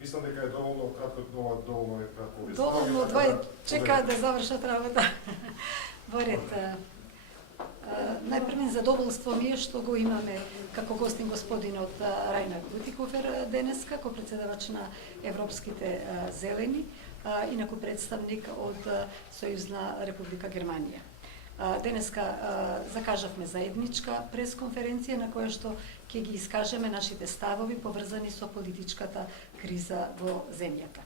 Мислам дека е доволно кратко, доволно е кратко објаснение. Доволно, двај чекаат да завршат работа. Во ред. Најпрвен задоволство ми е што го имаме како гостин господинот Рајнар Бутикофер денеска, како председавач на Европските Зелени, инаку представник од Сојузна Република Германија. Денеска закажавме заедничка пресконференција на која што ќе ги искажеме нашите ставови поврзани со политичката криза во земјата.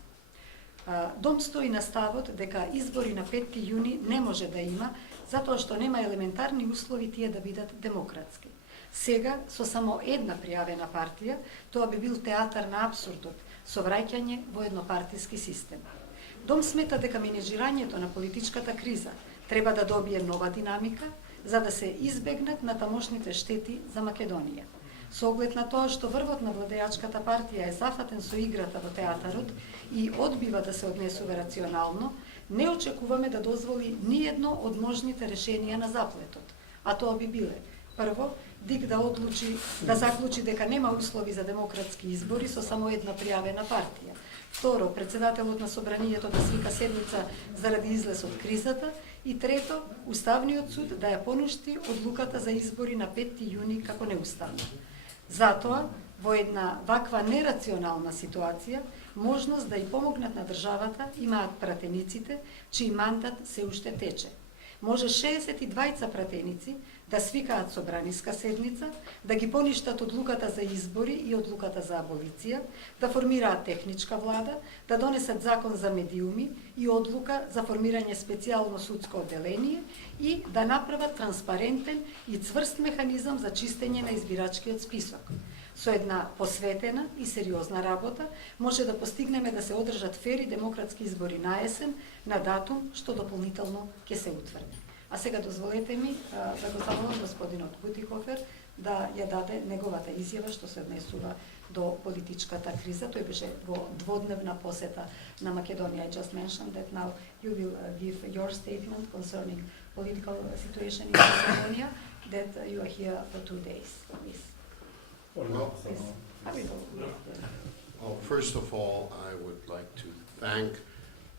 Дом стои на ставот дека избори на 5 јуни не може да има, затоа што нема елементарни услови тие да бидат демократски. Сега, со само една пријавена партија, тоа би бил театар на апсурдот, со враќање во еднопартиски систем. Дом смета дека менеджирањето на политичката криза треба да добие нова динамика, за да се избегнат натамошните штети за Македонија. Со оглед на тоа што врвот на владеачката партија е зафатен со играта во театарот и одбива да се однесува рационално, не очекуваме да дозволи ниедно од можните решенија на заплетот. А тоа би биле: прво, ДИК да одлучи да заклучи дека нема услови за демократски избори со само една пријавена партија. Второ, председателот на собранието да свика седница заради излез од кризата. И трето, Уставниот суд да ја понушти одлуката за избори на 5 јуни како неуставна. Затоа, во една ваква нерационална ситуација, можност да и помогнат на државата имаат пратениците, чиј мандат се уште тече. Може 62 пратеници да свикаат собраниска седница, да ги поништат одлуката за избори и одлуката за аболиција, да формираат техничка влада, да донесат закон за медиуми и одлука за формирање специјално судско одделение и да направат транспарентен и цврст механизам за чистење на избирачкиот список. Со една посветена и сериозна работа може да постигнеме да се одржат фери демократски избори на есен на датум што дополнително ќе се утврди. А сега дозволете ми да го замолам господинот Бутикофер да ја даде неговата изјава што се однесува до политичката криза. Тој беше во дводневна посета на Македонија. I just mentioned that now you will give your statement concerning political situation in Macedonia, that you are here for 2 days. Please. Well, first of all, I would like to thank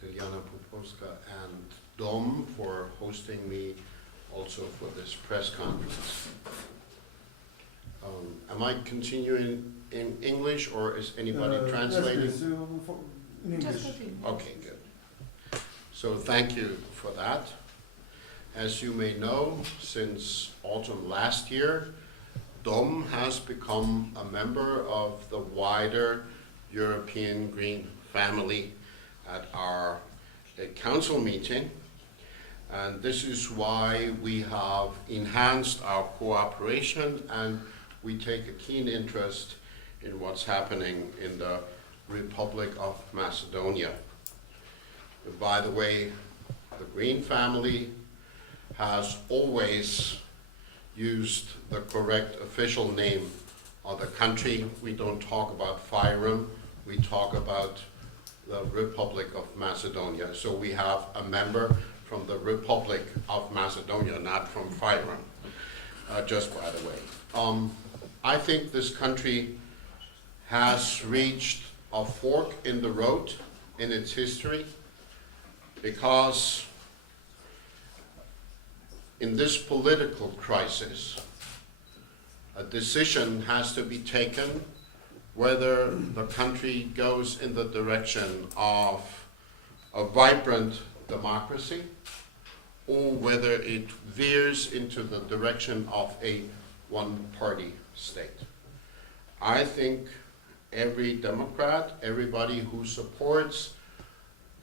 Iljana Podдршка and Dom for hosting me also for this press conference. Am I continuing in English or is anybody translating? Yes, in English. Okay, good. So thank you for that. As you may know, since autumn last year, Dom has become a member of the wider European Green family at our council meeting, and this is why we have enhanced our cooperation and we take a keen interest in what's happening in the Republic of Macedonia. By the way, the Green family has always used the correct official name of the country. We don't talk about Fyrom, we talk about the Republic of Macedonia. So we have a member from the Republic of Macedonia, not from Fyrom, just by the way. I think this country has reached a fork in the road in its history, because in this political crisis, a decision has to be taken whether the country goes in the direction of a vibrant democracy or whether it veers into the direction of a one-party state. I think every Democrat, everybody who supports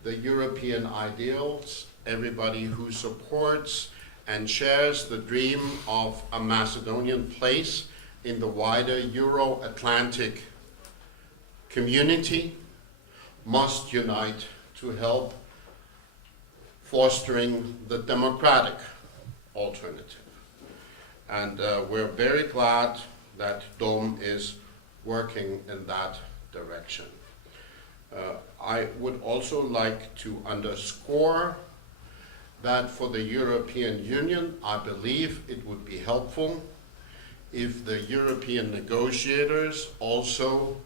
the European ideals, everybody who supports and shares the dream of a Macedonian place in the wider Euro-Atlantic community must unite to help fostering the democratic alternative. And we're very glad that Dom is working in that direction. I would also like to underscore that for the European Union, I believe it would be helpful if the European negotiators also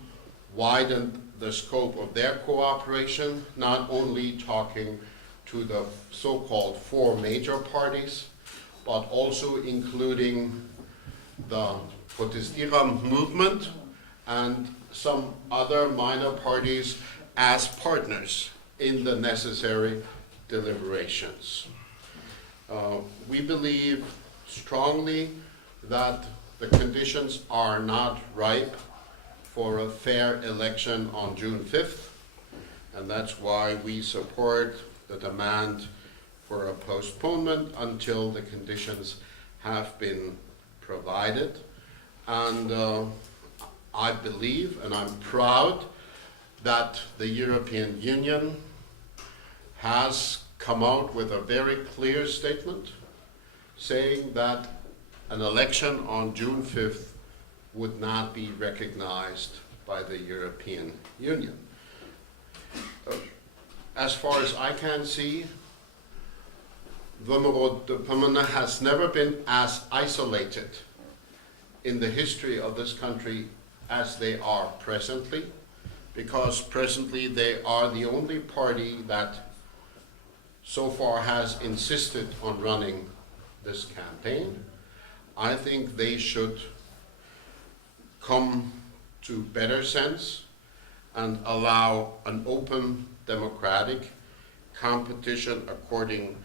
widened the scope of their cooperation, not only talking to the so-called four major parties, but also including the Podddszka movement and some other minor parties as partners in the necessary deliberations. We believe strongly that the conditions are not ripe for a fair election on June 5th, and that's why we support the demand for a postponement until the conditions have been provided. And I believe, and I'm proud, that the European Union has come out with a very clear statement saying that an election on June 5th would not be recognized by the European Union. As far as I can see, Vojvodina has never been as isolated in the history of this country as they are presently, because presently they are the only party that so far has insisted on running this campaign. I think they should come to better sense and allow an open democratic competition according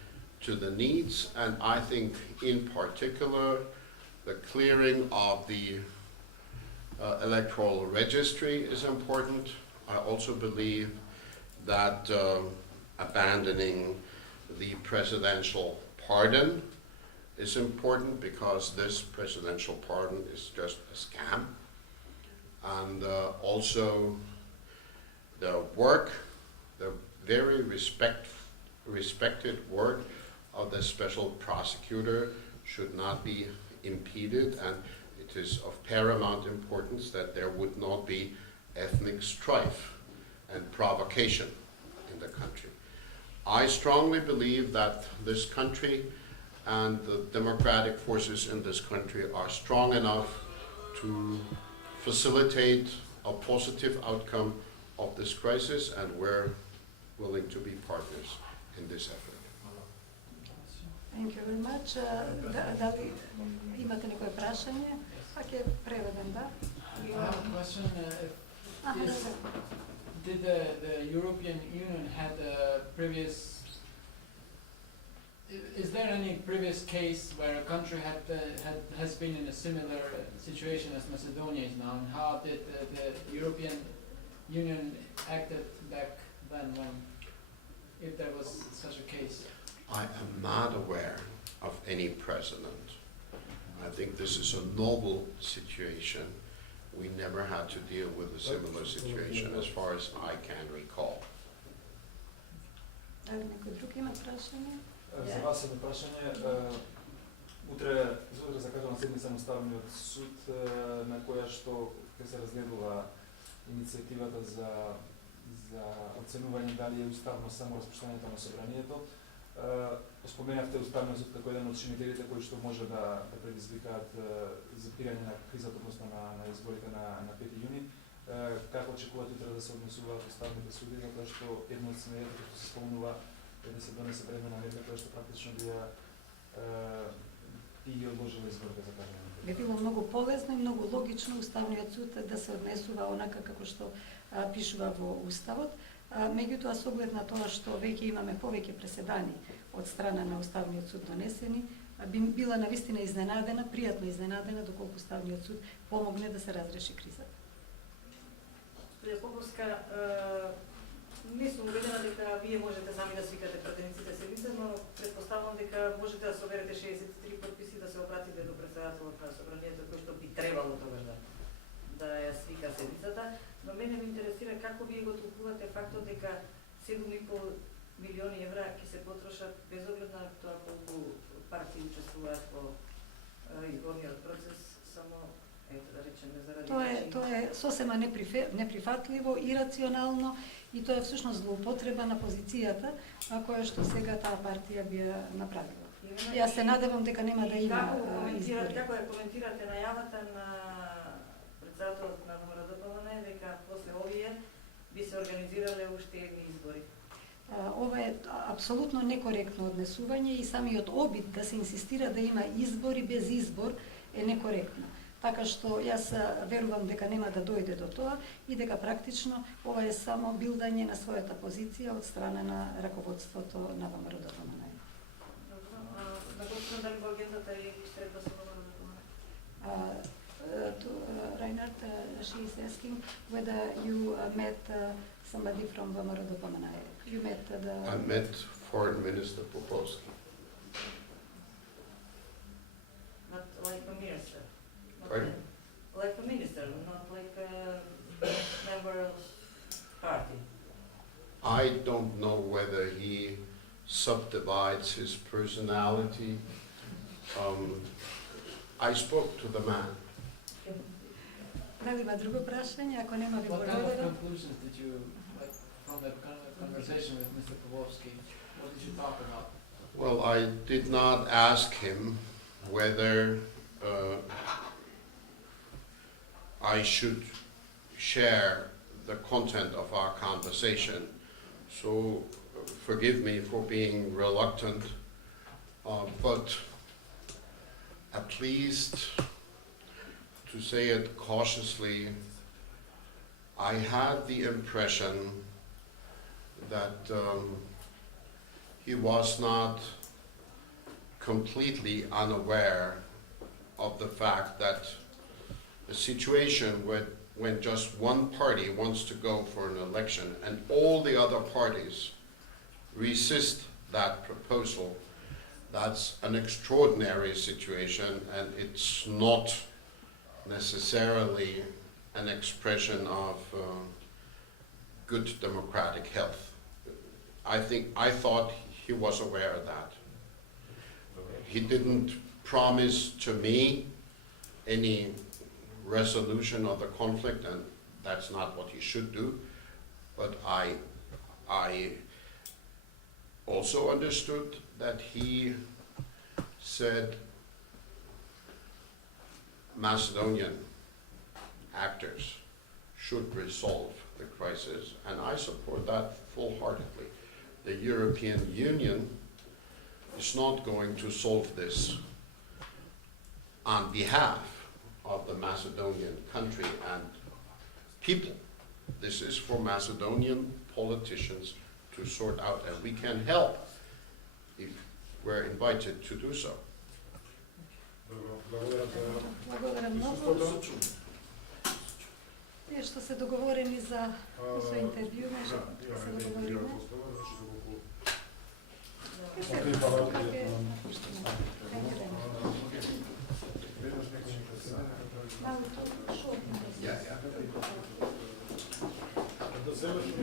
to the needs, and I think in particular the clearing of the electoral registry is important. I also believe that abandoning the presidential pardon is important, because this presidential pardon is just a scam. And also the work, the very respected work of the special prosecutor should not be impeded, and it is of paramount importance that there would not be ethnic strife and provocation in the country. I strongly believe that this country and the democratic forces in this country are strong enough to facilitate a positive outcome of this crisis, and we're willing to be partners in this effort. Thank you very much. Da li imate neko prašanje? Pak je prevedem, da? I have a question. Did the European Union had a previous? Is there any previous case where a country has been in a similar situation as Macedonia is now, and how did the European Union acted back then, when, if there was such a case? I am not aware of any precedent. I think this is a novel situation. We never had to deal with a similar situation as far as I can recall. Da li neko drugi ima prašanje? За вас едно прашање. Утре закажана седница на Уставниот суд, на која што ќе се разгледува иницијативата за оценување дали е уставно само распуштањето на собранието. Споменавте Уставниот суд како еден од чинителите кои што може да предизвикаат запирање на кризата, односно на изборите на 5 јуни. Како очекувате утре да се однесуваат уставните суди, затоа што едно од сценариите што се спомнува е да се донесе времена мерка која што практично би ги одложила изборите за кажање. Би било многу полезно и многу логично Уставниот суд да се однесува онака како што пишува во Уставот. Меѓутоа, со оглед на тоа што веќе имаме повеќе преседани од страна на Уставниот суд донесени, би била навистина изненадена, пријатно изненадена, доколку Уставниот суд помогне да се разреши кризата. Поддршка, не сум убедена дека вие можете сами да свикате пратениците седница, но предпоставувам дека можете да соберете 63 подписи да се обратите до председателот на собранието, кој што би требало тогаш да ја свика седницата. Но мене ме интересира како вие го толкувате фактот дека 7,5 милиони евра ќе се потрошат без оглед на тоа колку партии учествуваат во изборниот процес, само да речеме заради Тоа е сосема неприфатливо, ирационално, и тоа е всушност злоупотреба на позицијата која што сега таа партија би ја направила. Јас се надевам дека нема да има избори. Како ја коментирате најавата на председателот на ВМРО дека после овие би се организирале уште едни избори. Ова е апсолутно некоректно однесување и самиот обид да се инсистира да има избори без избор е некоректно. Така што јас верувам дека нема да дојде до тоа и дека практично ова е само билдање на својата позиција од страна на раководството на ВМРО ДПМН. На господина дали во агендата е средба со ВМРО ДПМН? Reinhard, she is asking whether you met somebody from ВМРО ДПМН. You met the... I met Foreign Minister Podrška. Not like a minister. Not Pardon? like a minister, not like a member of party. I don't know whether he subdivides his personality. I spoke to the man. Дали има друго прашање? Ако нема ви What kind of благодарам. conclusions did you, like, from that kind of conversation with Mr. Pavlovsky? What did you talk about? Well, I did not ask him whether I should share the content of our conversation. So forgive me for being reluctant, but at least, to say it cautiously, I had the impression that he was not completely unaware of the fact that a situation when just one party wants to go for an election and all the other parties resist that proposal, that's an extraordinary situation, and it's not necessarily an expression of good democratic health. I thought he was aware of that. He didn't promise to me any resolution of the conflict, and that's not what he should do. But I also understood that he said Macedonian actors should resolve the crisis, and I support that full-heartedly. The European Union is not going to solve this on behalf of the Macedonian country and people. This is for Macedonian politicians to sort out, and we can help if we're invited to do so. Добро, благодарам за Благодарам присуството. многу. Тие што се договорени за интервју, може да се договориме. Окей, хвала. Малку шо. Yeah, yeah. Да завршим.